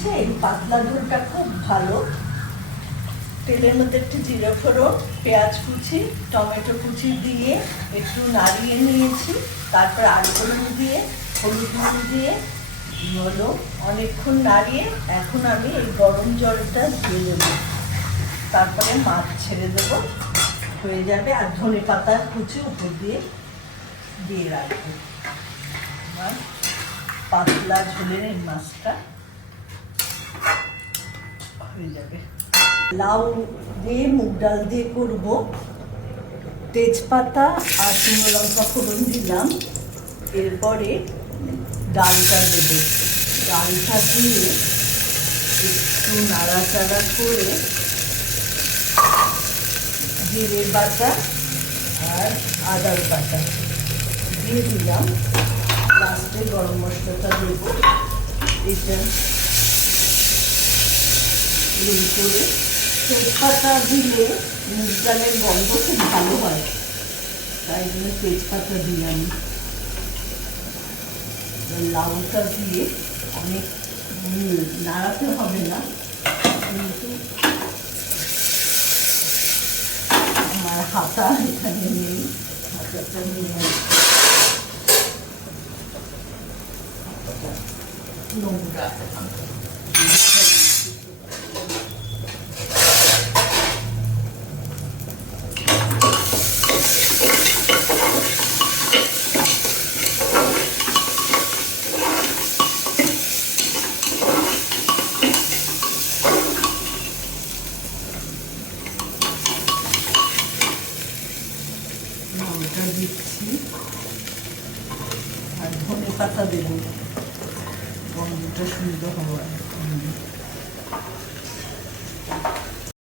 হয়েছে। এই পাতলা ঝোলটা খুব ভালো। তেলের মধ্যে একটু জিরে ফোড়ন, পেঁয়াজ কুচি, টমেটো কুচি দিয়ে একটু নাড়িয়ে নিয়েছি। তারপর আলুগুলো দিয়ে হলুদ নুন দিয়ে হলো অনেকক্ষণ নাড়িয়ে এখন আমি এই গরম জলটা দিয়ে দেবো। তারপরে মাছ ছেড়ে দেবো, হয়ে যাবে। আর ধনে পাতার কুচি উপর দিয়ে রাখবো। আমার পাতলা ঝোলের এই মাছটা হয়ে যাবে। লাউ দিয়ে মুগ ডাল দিয়ে করব। তেজপাতা আর শুকনো লঙ্কা ফোড়ন দিলাম। এরপরে ডালটা দেবো। ডালটা দিয়ে একটু নাড়াচাড়া করে জিরে বাটা আর আদার বাটা দিয়ে দিলাম। লাস্টে গরম মশলাটা দেবো। এটা করে তেজপাতা দিলে মুগ ডালের গন্ধ খুব ভালো হয়, তাই জন্য তেজপাতা দিই আমি। লাউটা দিয়ে অনেক নাড়াতে হবে না, কিন্তু আমার হাতা এখানে নেই, হাতাটা নিয়ে নোংরা। লঙ্কা দিচ্ছি আর ধনে পাতা দেবো, গন্ধটা সুন্দর হওয়ার।